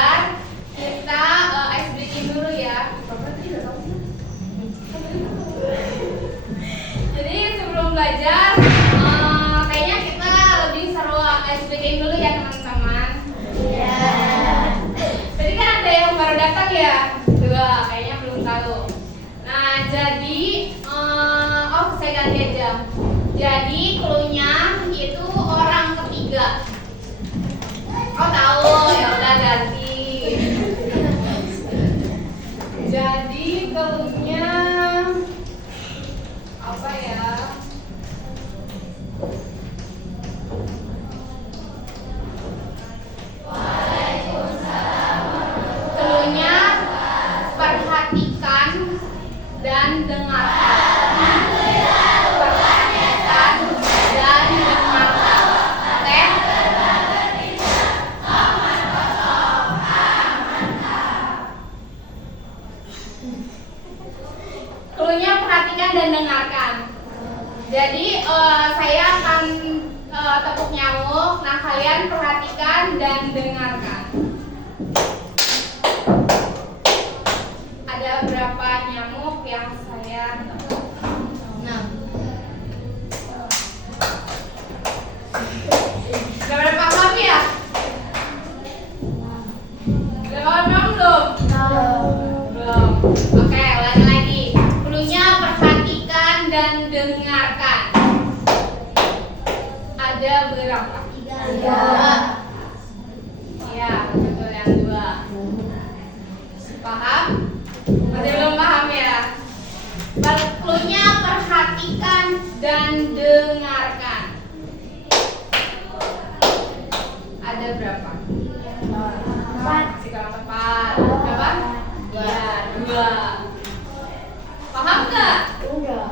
belajar, kita ice breaking dulu ya. Jadi sebelum belajar, kayaknya kita lebih seru ice breaking dulu ya teman-teman. Iya. Tadi kan ada yang baru datang ya, dua, kayaknya belum tahu. Nah, jadi, saya ganti aja. Jadi clue-nya itu orang ketiga. Oh tahu, ya udah ganti. Jadi clue-nya apa ya? Clue-nya perhatikan dan dengarkan. Perhatikan dan dengarkan. Oke? Clue-nya perhatikan dan dengarkan. Jadi saya akan tepuk nyamuk. Nah, kalian perhatikan dan dengarkan. Ada berapa nyamuk yang saya tepuk? 6. Udah pada paham ya? Udah paham belum? Belum. Oke, ulangi lagi. Clue-nya perhatikan dan dengarkan. Ada berapa? 3. Iya, betul yang 2. Paham? Masih belum paham ya? Clue-nya perhatikan dan dengarkan. Ada berapa? 4. Masih kurang tepat. Berapa? Iya, 2. Paham nggak? Enggak.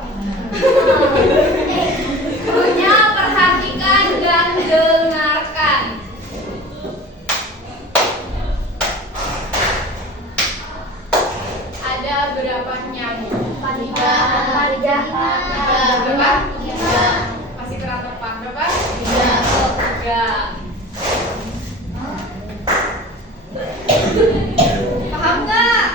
Clue-nya perhatikan dan dengarkan. Ada berapa nyamuk? 3. Berapa? 3. Masih kurang tepat. Berapa? 3. Paham nggak?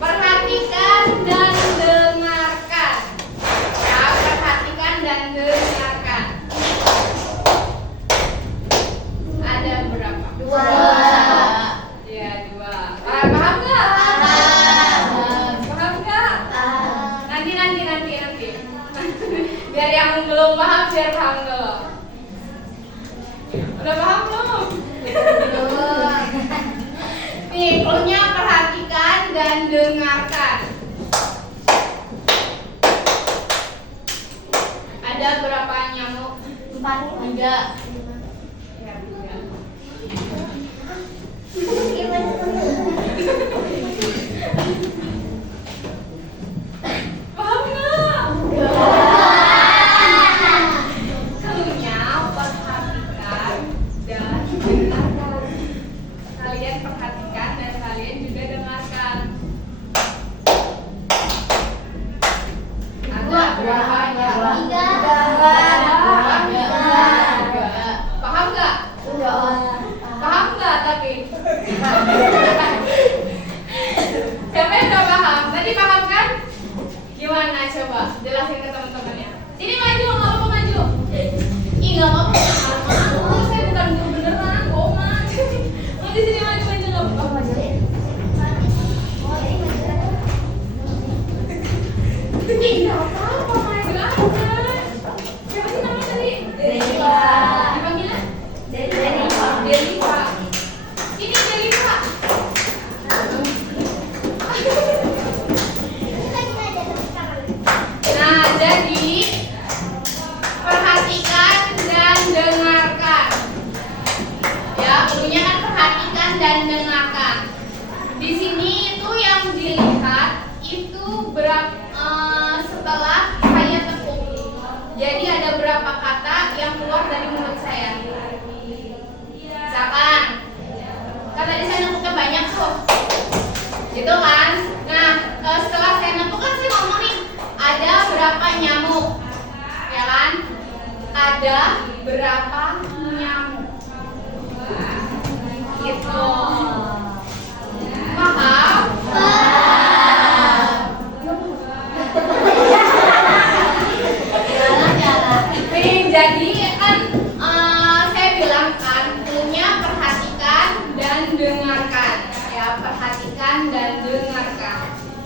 Perhatikan dan dengarkan. Ya, perhatikan dan dengarkan. Ada berapa? 2. Ya, 2. Paham nggak? Paham nggak? Nanti. Biar yang belum paham, biar paham dulu. Udah paham belum? Nih, clue-nya perhatikan dan dengarkan. Ada berapa nyamuk? 4. 3. Ya, 3. Paham nggak? Clue-nya perhatikan dan dengarkan. Kalian perhatikan dan kalian juga dengarkan. Ada berapa nyamuk? 3. Paham nggak? Paham nggak tapi? Siapa yang udah paham? Tadi paham kan? Gimana coba? Jelasin ke teman-temannya. Sini maju, nggak apa-apa maju. Ih, nggak apa-apa. Saya bukan guru beneran, bohong. Maju sini, maju nggak apa-apa. Ih, nggak apa-apa, maju aja. Siapa sih namanya tadi? Deliva. Dipanggilnya? Deliva. Ini Deliva. Nah, jadi perhatikan dan dengarkan. Ya, clue-nya kan perhatikan dan dengarkan. Di sini itu yang dilihat itu setelah saya tepuk. Jadi ada berapa kata yang keluar dari mulut saya? Misalkan, kan tadi saya nepuknya banyak tuh, gitu kan? Nah, setelah saya nepuk kan saya ngomong nih, ada berapa nyamuk, ya kan? Ada berapa nyamuk? perhatikan dan dengarkan.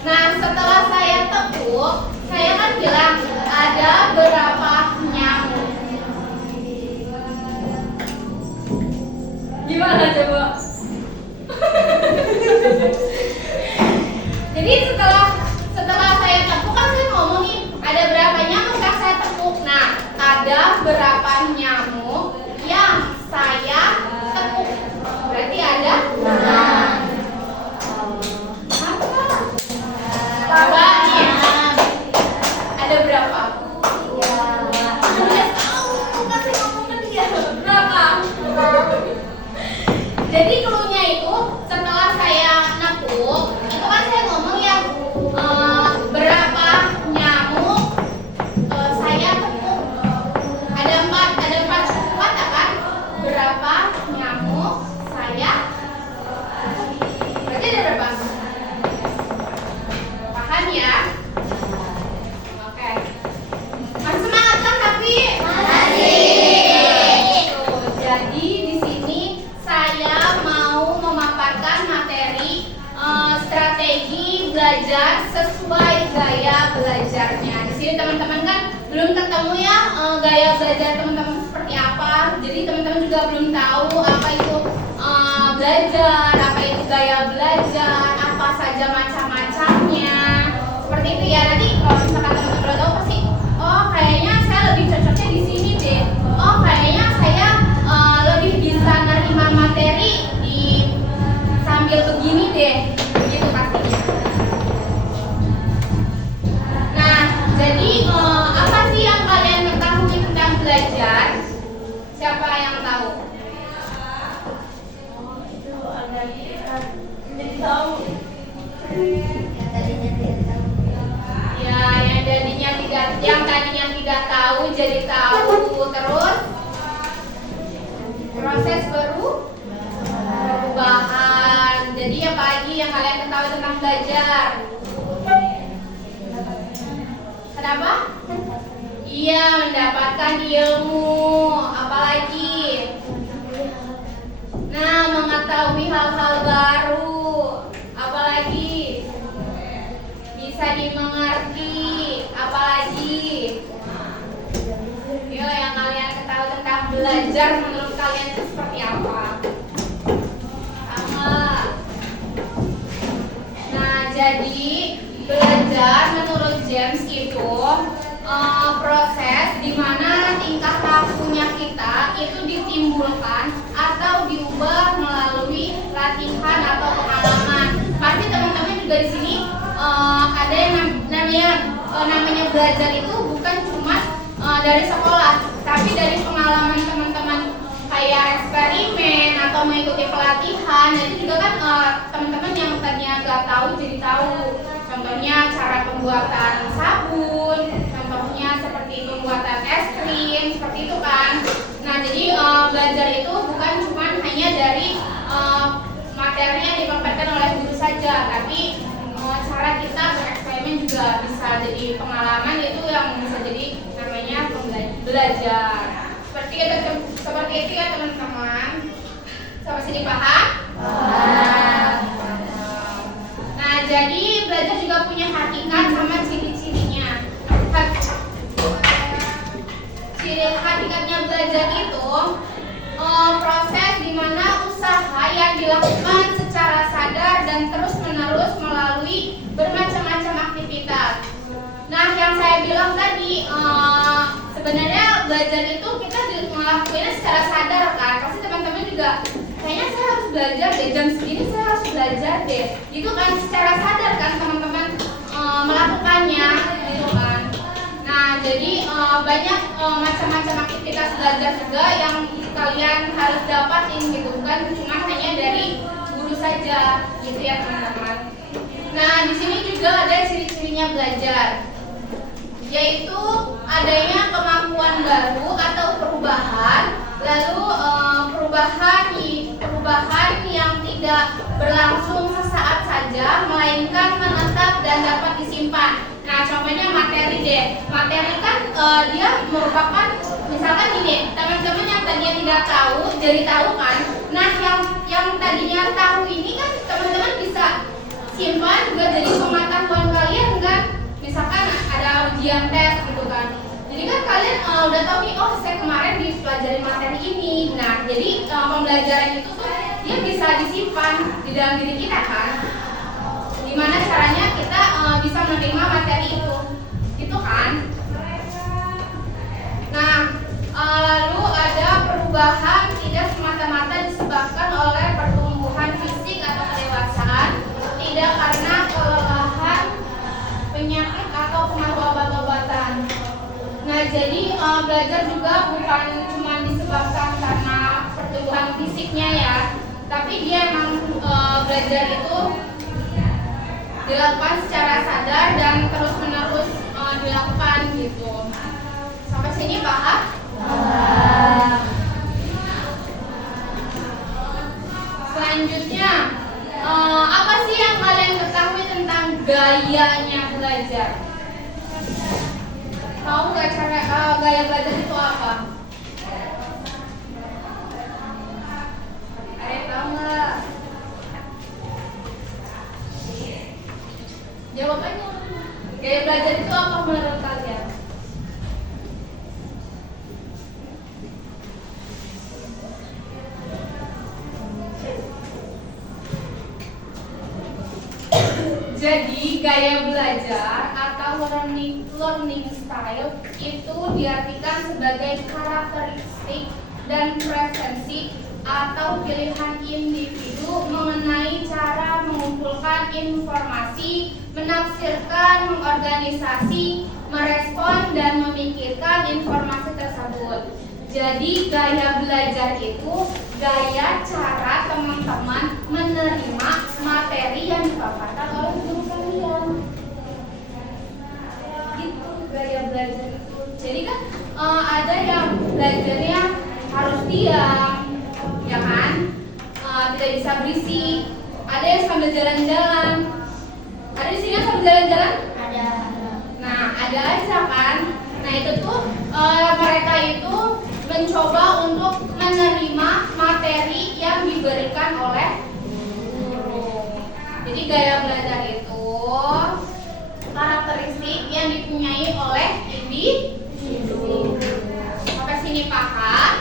Nah, setelah saya tepuk, saya kan bilang ada berapa nyamuk. Gimana coba? Jadi setelah saya tepuk kan saya ngomong nih, ada berapa nyamuk yang saya tepuk. Nah, ada berapa nyamuk yang saya tepuk. Berarti ada 6. Coba nih, ada berapa? Udah tahu, kasih ngomong ke dia. Berapa? Jadi cluenya itu setelah saya nepuk, itu kan saya ngomong ya berapa nyamuk saya tepuk. Ada empat kan? Berapa nyamuk saya? Berarti ada berapa? Paham ya? Oke. Masih semangat kan tapi? Masih. Jadi di sini saya mau memaparkan materi strategi belajar sesuai gaya belajarnya. Di sini teman-teman kan belum ketemu ya gaya belajar teman-teman seperti apa. Jadi teman-teman juga belum tahu apa itu belajar, apa itu gaya belajar, apa saja macam-macamnya. Seperti itu ya. Nanti kalau misalkan teman-teman udah tahu pasti, oh kayaknya saya lebih cocoknya di sini deh. Oh kayaknya saya lebih bisa nerima materi di sambil begini deh, begitu pastinya. Nah, jadi apa sih yang kalian ketahui tentang belajar? Siapa yang tahu? Ya, yang tadinya tidak tahu jadi tahu. Terus proses perubahan. Jadi apa lagi yang kalian ketahui tentang belajar? Kenapa? Iya, mendapatkan ilmu. Apalagi? Nah, mengetahui hal-hal baru. Apalagi? Bisa dimengerti. Apalagi? Yo, yang kalian ketahui tentang belajar menurut kalian itu seperti apa? Sama. Nah, jadi belajar menurut James itu proses di mana tingkah lakunya kita itu ditimbulkan atau diubah melalui latihan atau pengalaman. Pasti teman-teman juga di sini ada yang namanya belajar itu bukan cuma dari sekolah, tapi dari pengalaman teman-teman kayak eksperimen atau mengikuti pelatihan. Nah, itu juga kan teman-teman yang tadinya nggak tahu jadi tahu. Contohnya cara pembuatan sabun, contohnya seperti pembuatan es krim, seperti itu kan. Nah, jadi belajar itu bukan cuma hanya dari materi yang dipaparkan oleh guru saja, tapi cara kita bereksperimen juga bisa jadi pengalaman, itu yang bisa jadi namanya belajar. Seperti itu ya teman-teman. Sampai sini paham? Nah, jadi belajar juga punya hakikat sama ciri-cirinya. Hakikatnya belajar itu proses di mana usaha yang dilakukan secara sadar dan terus-menerus melalui bermacam-macam aktivitas. Nah, yang saya bilang tadi sebenarnya belajar itu kita melakukannya secara sadar kan. Pasti teman-teman juga kayaknya saya harus belajar deh, jam segini saya harus belajar deh. Itu kan secara sadar kan teman-teman melakukannya gitu kan. Nah, jadi banyak macam-macam aktivitas belajar juga yang kalian harus dapatin gitu, bukan cuma hanya dari guru saja gitu ya teman-teman. Nah, di sini juga ada ciri-cirinya belajar, yaitu adanya kemampuan baru atau perubahan, lalu perubahan yang tidak berlangsung sesaat saja, melainkan menetap dan dapat disimpan. Nah, contohnya materi deh. Materi kan dia merupakan, misalkan ini teman-teman yang tadinya tidak tahu jadi tahu kan. Nah, yang tadinya tahu ini kan teman-teman bisa simpan juga jadi pengetahuan kalian kan. Misalkan ada ujian tes gitu kan. Jadi kan kalian udah tahu nih, oh saya kemarin dipelajari materi ini. Nah, jadi pembelajaran itu tuh dia bisa disimpan di dalam diri kita kan. Gimana caranya kita bisa menerima materi itu, gitu kan? Nah, lalu ada perubahan tidak semata-mata disebabkan oleh pertumbuhan fisik atau kedewasaan, tidak karena kelelahan, penyakit atau pengaruh obat-obatan. Nah, jadi belajar juga bukan cuma disebabkan karena pertumbuhan fisiknya ya, tapi dia emang belajar itu dilakukan secara sadar dan terus-menerus dilakukan gitu. Sampai sini paham? Selanjutnya, apa sih yang kalian ketahui tentang gayanya belajar? Tahu nggak cara gaya belajar itu apa? Ada yang tahu nggak? Jawabannya, gaya belajar itu apa menurut kalian? Jadi gaya belajar atau learning style itu diartikan sebagai karakteristik dan preferensi atau pilihan individu mengenai cara mengumpulkan informasi, menafsirkan, mengorganisasi, merespon, dan memikirkan informasi tersebut. Jadi gaya belajar itu gaya cara teman-teman menerima materi yang dipaparkan oleh guru kalian. Gitu gaya belajar itu. Jadi kan ada yang belajarnya harus diam, ya kan? Tidak bisa berisik. Ada yang sambil jalan-jalan. Ada di sini yang sambil jalan-jalan? Ada. Nah, ada aja kan? Nah, itu tuh mereka itu mencoba untuk menerima materi yang diberikan oleh guru. Jadi gaya belajar itu karakteristik yang dipunyai oleh individu. Sampai sini paham?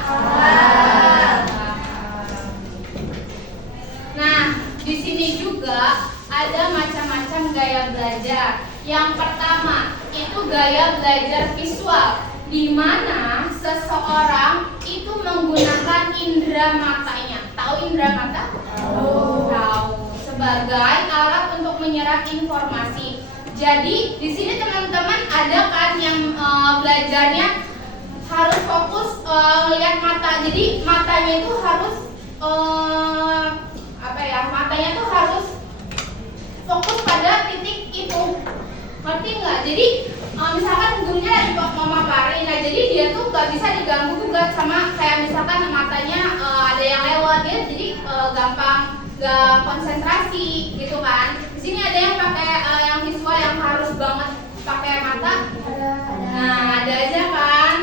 Nah, di sini juga ada macam-macam gaya belajar. Yang pertama itu gaya belajar visual, di mana seseorang itu menggunakan indera matanya. Tahu indera mata? Tahu. Sebagai alat untuk menyerap informasi. Jadi di sini teman-teman ada kan yang belajarnya harus fokus lihat mata. Jadi matanya itu harus matanya tuh harus fokus pada titik itu. Ngerti nggak? Jadi misalkan gurunya lagi memaparin, nah jadi dia tuh nggak bisa diganggu juga sama kayak misalkan matanya ada yang lewat ya, jadi gampang nggak konsentrasi gitu kan. Di sini ada yang pakai yang visual yang harus banget pakai mata. Nah ada aja kan.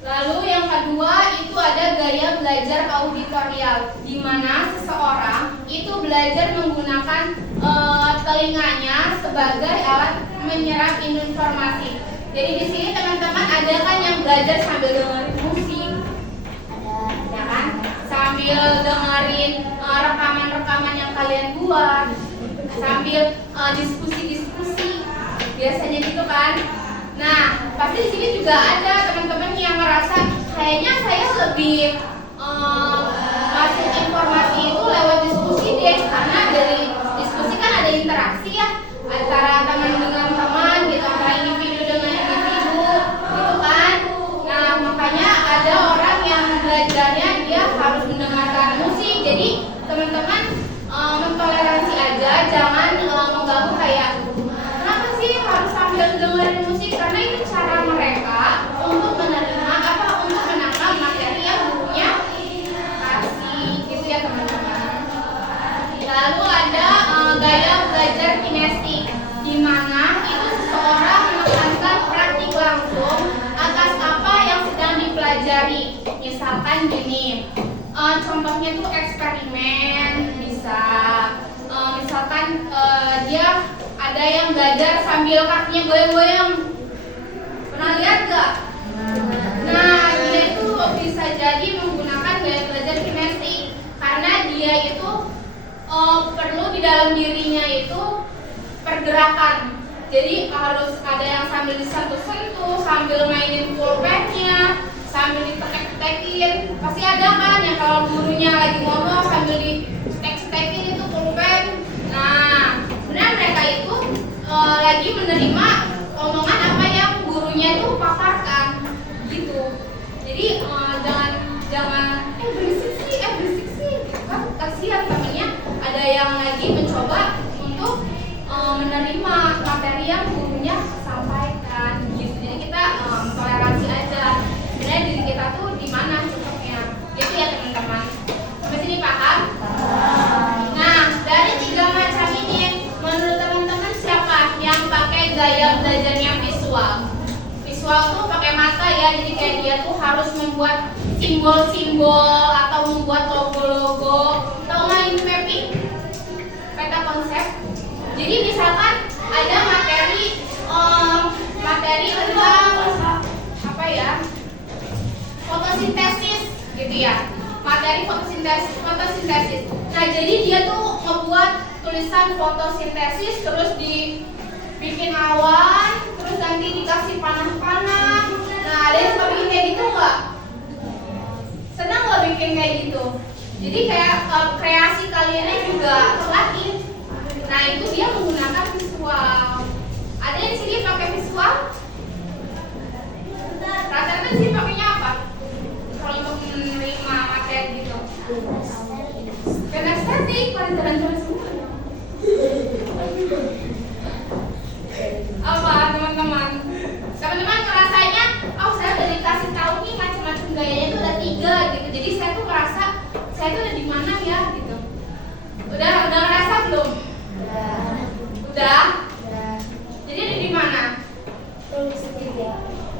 Lalu yang kedua itu ada gaya belajar auditorial, di mana seseorang itu belajar menggunakan telinganya sebagai alat menyerap informasi. Jadi di sini teman-teman ada kan yang belajar sambil dengerin musik, ya kan? Sambil dengerin rekaman-rekaman yang kalian buat, sambil diskusi-diskusi, biasanya gitu kan? Nah, pasti di sini juga ada teman-teman yang merasa kayaknya saya lebih masuk informasi itu lewat diskusi deh, karena dari diskusi kan ada interaksi ya antara teman dengan teman gitu, antara individu dengan individu gitu kan. Nah, makanya ada orang yang belajarnya dia harus mendengarkan musik. Jadi teman-teman mentoleransi aja, jangan mengganggu kayak kenapa sih harus sambil dengerin musik, karena itu cara mereka untuk menerima untuk menangkap materi yang gurunya kasih gitu ya teman-teman. Lalu ada gaya belajar kinestik, di mana itu seseorang menekankan praktik langsung atas apa yang sedang dipelajari. Misalkan gini, contohnya tuh eksperimen bisa, misalkan ada yang belajar sambil kakinya goyang-goyang. Pernah lihat gak? Nah, dia itu bisa jadi menggunakan gaya belajar kinestik karena dia itu perlu di dalam dirinya itu pergerakan. Jadi harus ada yang sambil disentuh-sentuh, sambil mainin pulpennya, sambil ditetek-tekin. Pasti ada kan yang kalau gurunya lagi ngomong sambil ditek-tekin itu pulpen. Nah, sebenarnya mereka itu lagi menerima omongan apa yang gurunya itu paparkan gitu. Jadi jangan berisik sih gitu kan, kasihan temennya ada yang lagi mencoba untuk menerima materi yang gurunya sampaikan gitu. Jadi kita toleransi aja. Sebenarnya diri kita tuh di mana cocoknya. Gitu ya teman-teman. Sampai sini paham? Nah, dari 3 macam ini menurut teman-teman siapa yang pakai gaya belajarnya visual? Visual tuh pakai mata ya. Jadi kayak dia tuh harus membuat simbol-simbol atau membuat logo-logo. Tahu main mapping? Peta konsep. Jadi misalkan ada materi tentang apa ya, fotosintesis gitu ya, materi fotosintesis. Nah jadi dia tuh ngebuat tulisan fotosintesis, terus dibikin awan, terus nanti dikasih panah-panah. Nah ada yang suka bikin kayak gitu nggak? Senang nggak bikin kayak gitu? Jadi kayak kreasi kaliannya juga terlatih. Nah itu dia menggunakan visual. Ada yang sini pakai visual? Rata-rata sih pakainya apa? Kalau untuk menerima materi gitu. Kinestetik, pada jalan-jalan semua. Apa teman-teman? Teman-teman ngerasanya, oh saya udah dikasih tahu nih macam-macam gayanya itu ada 3 gitu. Jadi saya tuh merasa saya tuh udah di mana ya gitu. Udah ngerasa belum? Udah? Jadi ada di mana?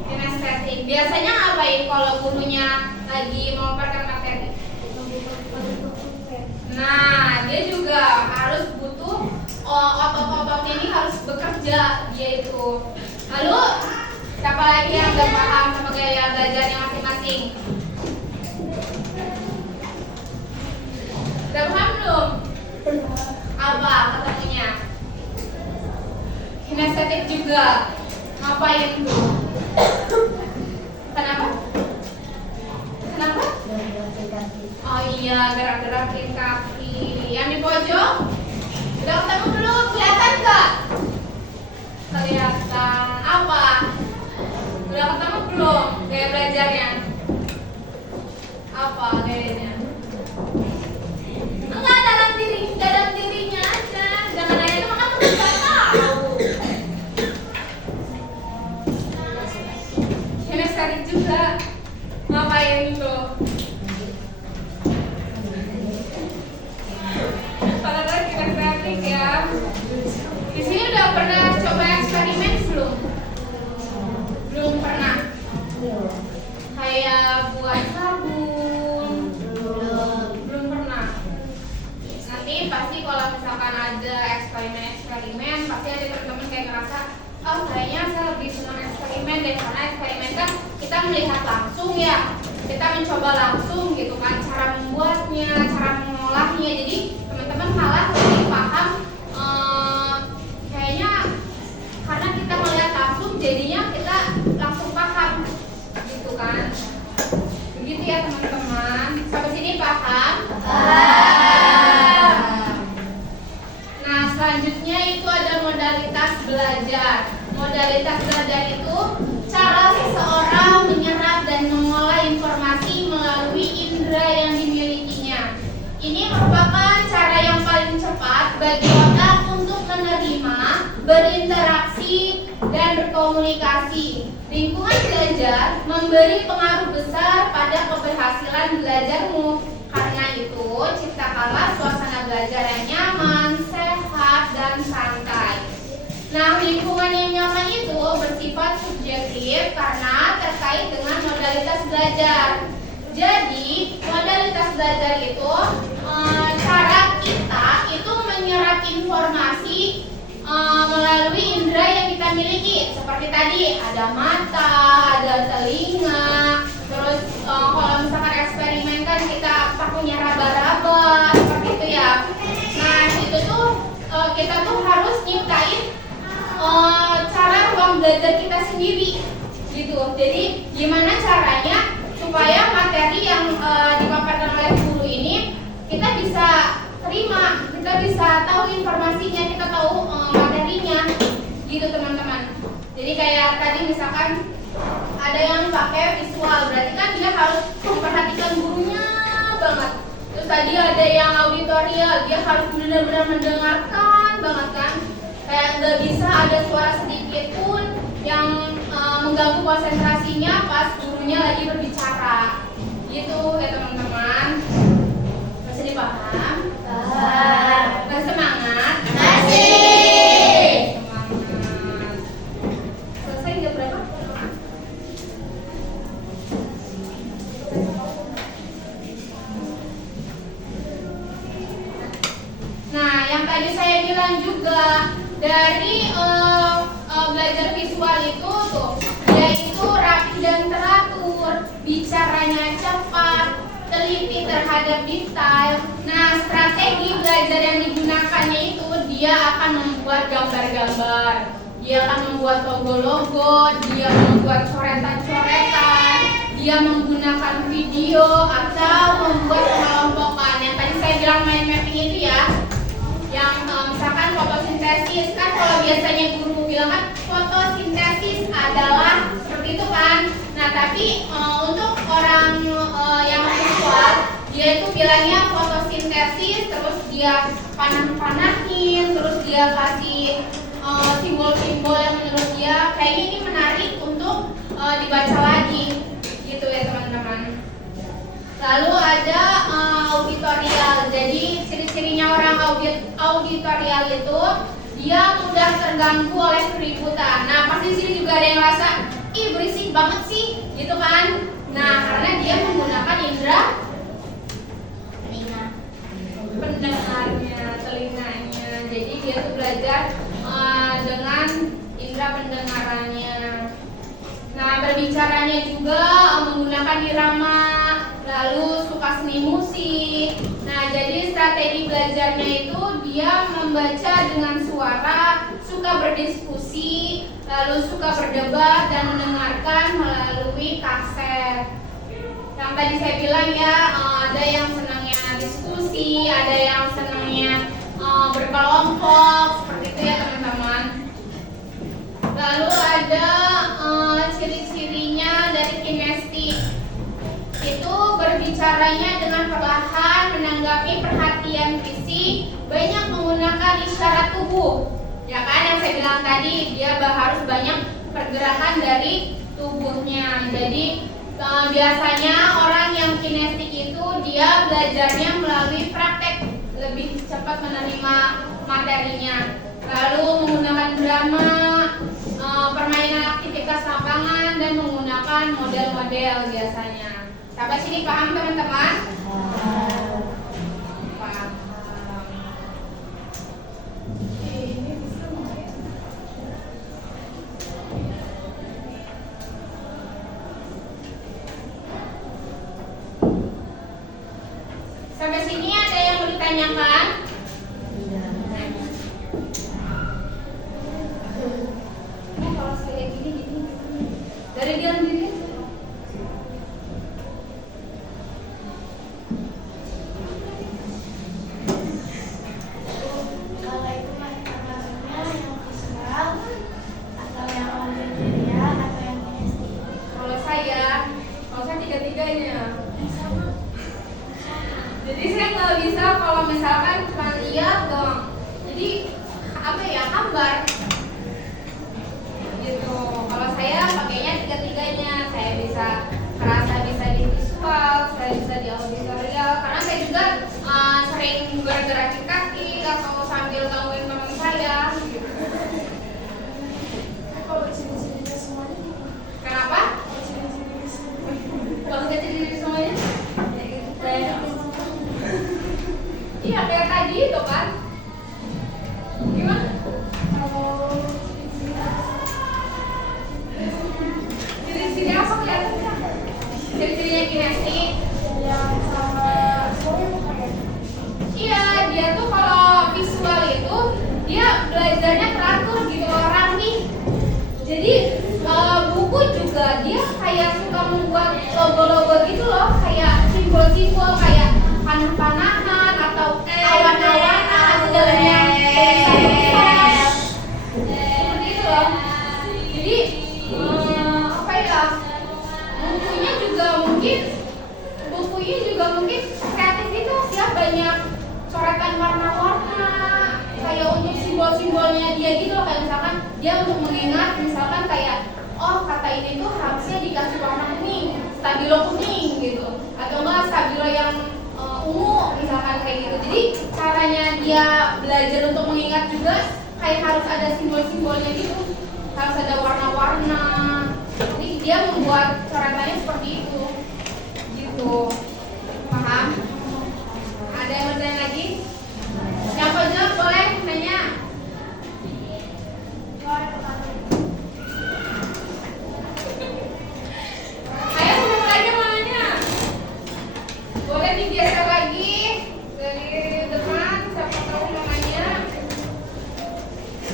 Kinestetik. Biasanya ngapain kalau gurunya lagi memaparkan materi? Nah, dia juga harus butuh otot-ototnya ini harus bekerja dia itu. Lalu siapa lagi yang udah paham sama gaya belajarnya masing-masing? Udah paham belum? Apa ketemunya? Kinestetik juga. Ngapain tuh? Kenapa? Oh iya, gerak-gerakin kaki. Yang di pojok? Udah ketemu belum? Kelihatan gak? Kelihatan. Apa? Udah ketemu belum gaya belajarnya? Apa gayanya? Enggak, dalam dirinya aja. Jangan nanya itu maka kamu nggak tahu. Kinestetik juga. Ngapain tuh? Padahal kinestetik ya. Di sini udah pernah coba eksperimen belum? Belum pernah. Kayak buat sabun. Belum pernah. Nanti pasti kalau misalkan ada eksperimen pasti ada teman-teman kayak ngerasa, oh kayaknya saya lebih senang eksperimen deh, karena eksperimen kan kita melihat langsung ya, kita mencoba langsung gitu kan, cara membuatnya, cara mengolahnya. Jadi teman-teman malah lebih paham, kayaknya karena kita melihat langsung jadinya kita langsung paham gitu kan. Begitu ya teman-teman. Sampai sini paham? Nah selanjutnya itu ada modalitas belajar. Modalitas belajar itu cara seseorang menyerap dan mengolah informasi melalui indera yang dimilikinya. Ini merupakan cara yang paling cepat bagi otak untuk menerima, berinteraksi, dan berkomunikasi. Lingkungan belajar memberi pengaruh besar pada keberhasilan belajarmu. Karena itu, ciptakanlah suasana belajar yang nyaman, sehat, dan santai. Nah, lingkungan yang nyaman itu bersifat subjektif karena terkait dengan modalitas belajar. Jadi, modalitas belajar itu cara kita itu menyerap informasi melalui kita miliki. Seperti tadi, ada mata, ada telinga. Terus kalau misalkan eksperimen kan kita punya raba-raba, seperti itu ya. Nah, itu tuh kita tuh harus nyiptain cara ruang belajar kita sendiri gitu. Jadi gimana caranya supaya materi yang dipaparkan oleh guru ini kita bisa terima, kita bisa tahu informasinya, kita tahu materinya gitu teman-teman. Jadi kayak tadi misalkan ada yang pakai visual, berarti kan dia harus memperhatikan gurunya banget. Terus tadi ada yang auditorial, dia harus benar-benar mendengarkan banget kan. Kayak nggak bisa ada suara sedikit pun yang mengganggu konsentrasinya pas gurunya lagi berbicara. Gitu ya teman-teman. Masih dipaham? Masih semangat? Masih. Semangat. Selesai jam berapa? Nah, yang tadi saya bilang juga dari belajar visual itu tuh, yaitu rapi dan teratur, bicaranya cepat, teliti terhadap detail. Nah, strategi belajar yang digunakannya itu dia akan membuat gambar-gambar, dia akan membuat logo-logo, dia membuat coretan-coretan, dia menggunakan video atau membuat kelompokan. Yang tadi saya bilang mind mapping itu ya, yang misalkan fotosintesis kan, kalau biasanya guru bilang kan fotosintesis adalah seperti itu kan. Nah, tapi untuk orang yang visual, dia itu bilangnya fotosintesis, terus dia panah-panahin, terus dia kasih simbol-simbol yang menurut dia kayaknya ini menarik untuk dibaca lagi gitu ya teman-teman. Lalu ada auditorial. Jadi ciri-cirinya orang auditorial itu dia mudah terganggu oleh keributan. Nah, pasti di sini juga ada yang rasa, ih berisik banget sih, gitu kan? Nah, karena dia menggunakan indera pendengarnya, telinganya. Jadi dia tuh belajar dengan indera pendengarannya. Nah, berbicaranya juga menggunakan irama, lalu suka seni musik. Nah, jadi strategi belajarnya itu dia membaca dengan suara, suka berdiskusi, lalu suka berdebat dan mendengarkan melalui kaset. Yang tadi saya bilang ya, ada yang senangnya diskusi, ada yang senangnya berkelompok, seperti itu ya teman-teman. Lalu ada ciri-cirinya dari kinestik. Itu berbicaranya dengan perlahan, menanggapi perhatian fisik, banyak menggunakan isyarat tubuh. Ya kan yang saya bilang tadi, dia harus banyak pergerakan dari tubuhnya. Jadi biasanya orang yang kinestik itu dia belajarnya melalui praktek, lebih cepat menerima materinya. Lalu menggunakan drama, permainan aktivitas lapangan, dan menggunakan model-model biasanya. Sampai sini paham teman-teman? Paham. Sampai sini ada yang mau ditanyakan? Nah, kalau saya gini dari dia sendiri. Jadi saya nggak bisa kalau misalkan cuma lihat doang. Jadi apa ya, hambar gitu. Kalau saya pakainya tiga-tiganya. Saya bisa merasa bisa di visual, saya bisa di auditorial. Karena saya juga sering bergerakin kaki atau sambil gangguin teman saya. Gitu. Kalau ciri-cirinya semuanya, Kenapa? Kalau saya ciri-ciri semuanya? Iya kayak tadi itu kan. Gimana? kalau Ciri-cirinya kinestetik. Yang sama semuanya kayak Iya, dia tuh kalau visual itu dia belajarnya teratur gitu orang nih. Jadi buku juga dia kayak suka membuat logo-logo gitu loh, kayak simbol-simbol kayak panah-panahan atau awan-awanan dalamnya tulisan-tulisan. Seperti itu loh. Jadi apa ya? Bukunya juga mungkin kreatif gitu sih ya, banyak coretan warna-warna kayak untuk simbol-simbolnya dia gitu loh, kayak misalkan dia untuk mengingat misalkan kayak oh kata ini tuh harusnya dikasih warna kuning, stabilo kuning gitu, atau enggak stabilo yang ungu misalkan kayak gitu. Jadi caranya dia belajar untuk mengingat juga kayak harus ada simbol-simbolnya gitu, harus ada warna-warna. Jadi dia membuat coretannya seperti itu gitu. Paham? Ada yang bertanya lagi? Siapa jawab boleh nanya. Ayo siapa lagi mau nanya? Boleh digeser lagi dari depan, siapa tahu mau nanya.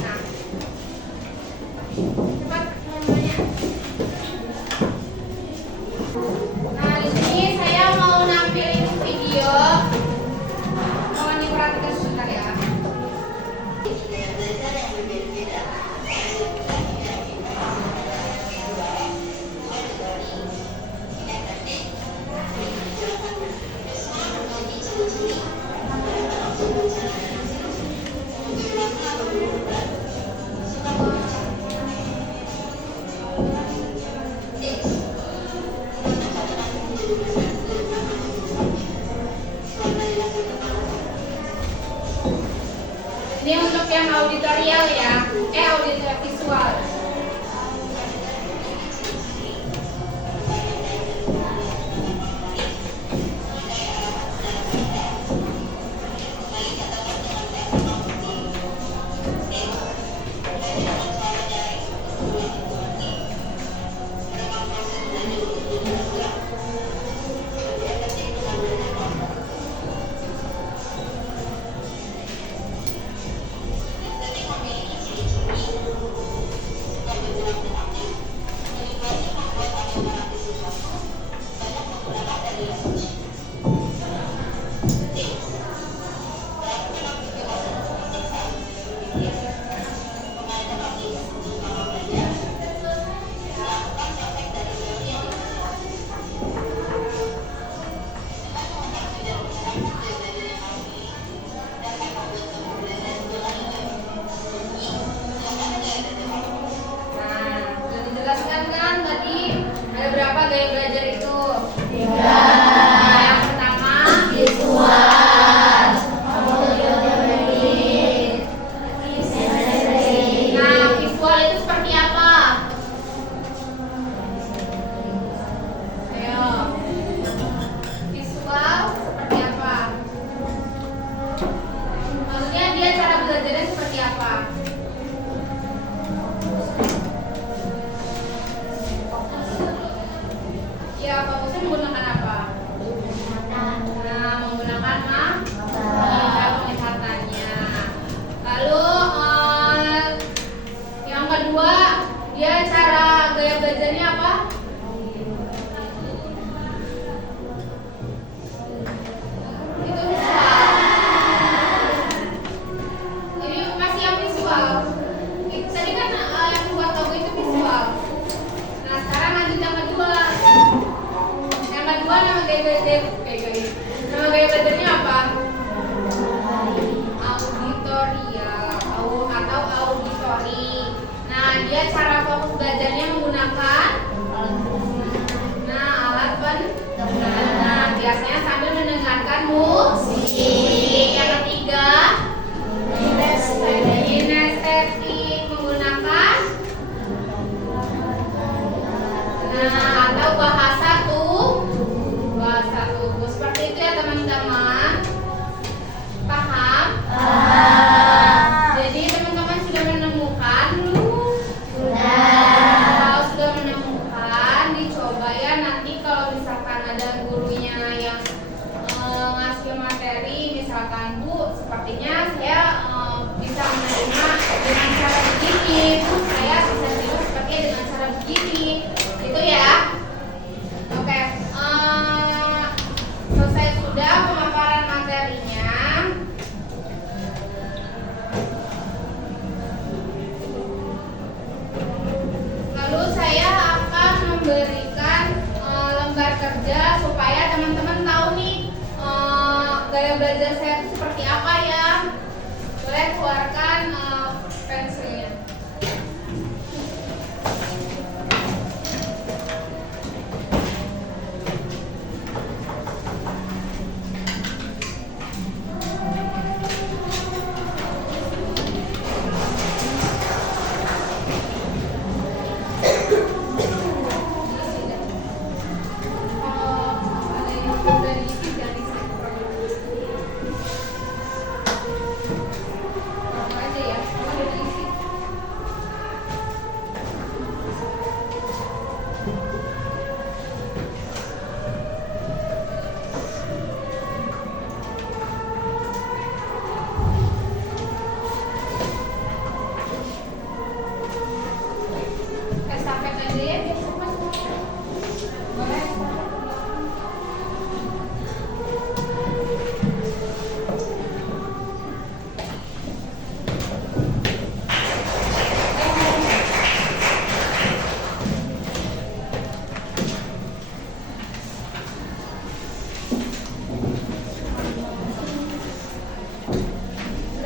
Nah, cepat mau nanya. Nah, di sini saya mau nampilin video. Mohon diperhatikan sebentar ya. Ini untuk yang auditorial ya, auditorial visual.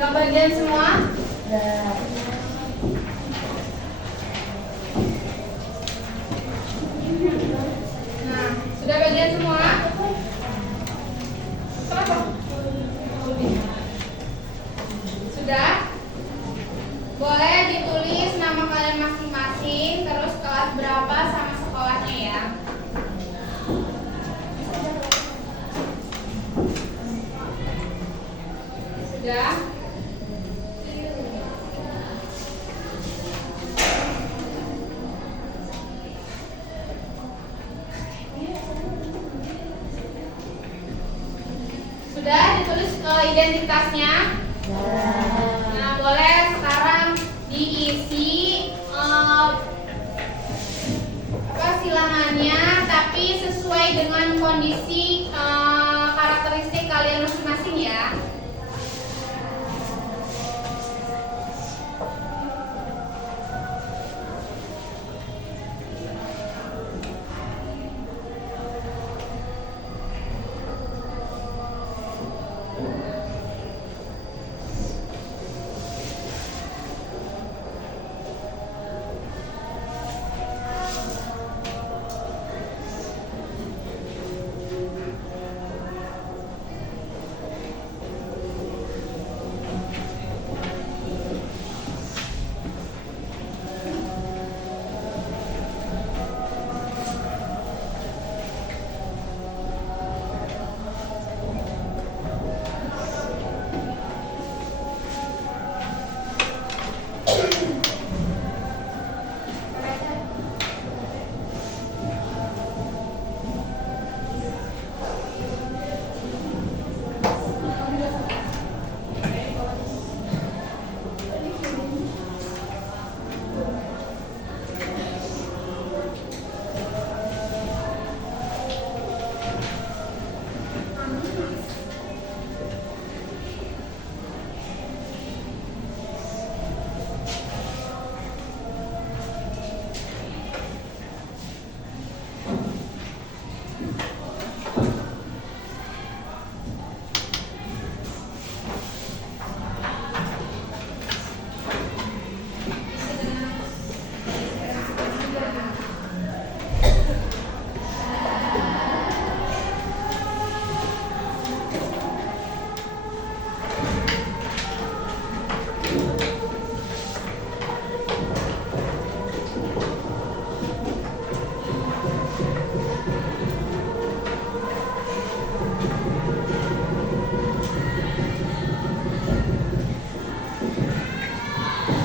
Udah bagian semua? Nah, sudah bagian semua? Kenapa? Sudah? Boleh ditulis nama kalian masing-masing, terus kelas berapa sama sekolahnya ya. Sudah? Sudah ditulis identitasnya? Nah, boleh sekarang diisi silangannya, tapi sesuai dengan kondisi karakteristik kalian masing-masing ya.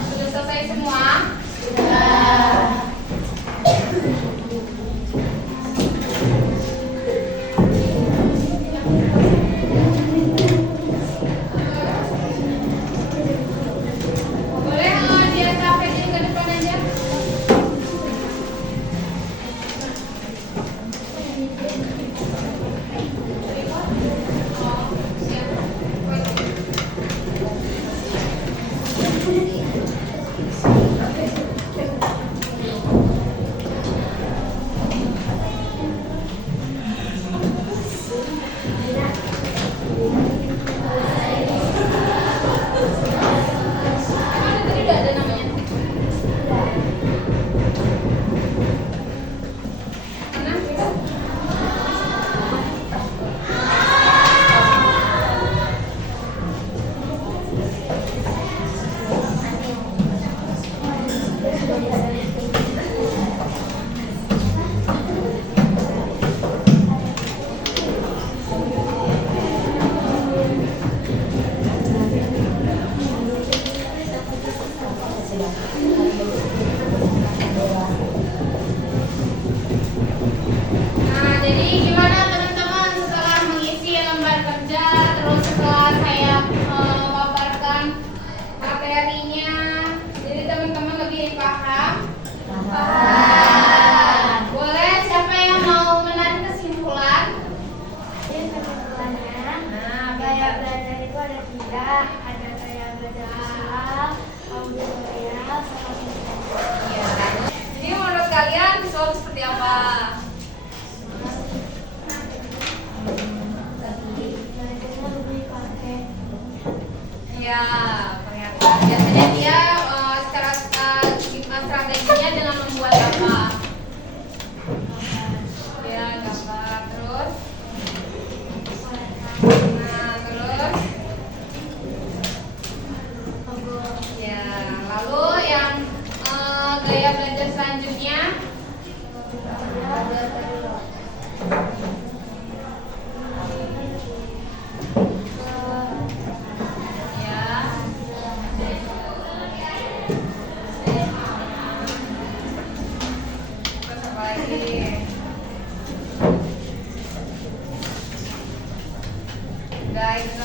Sudah selesai semua? Boleh dia tapetin ke depan aja. Ada tadi udah ada namanya. Mana? Ya, ternyata biasanya dia secara strateginya dengan membuat apa? Ya, gambar terus. Nah, terus. Ya, lalu yang gaya belajar selanjutnya. Ya. Terus apa lagi? Guys,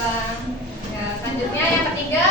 ya, selanjutnya yang ketiga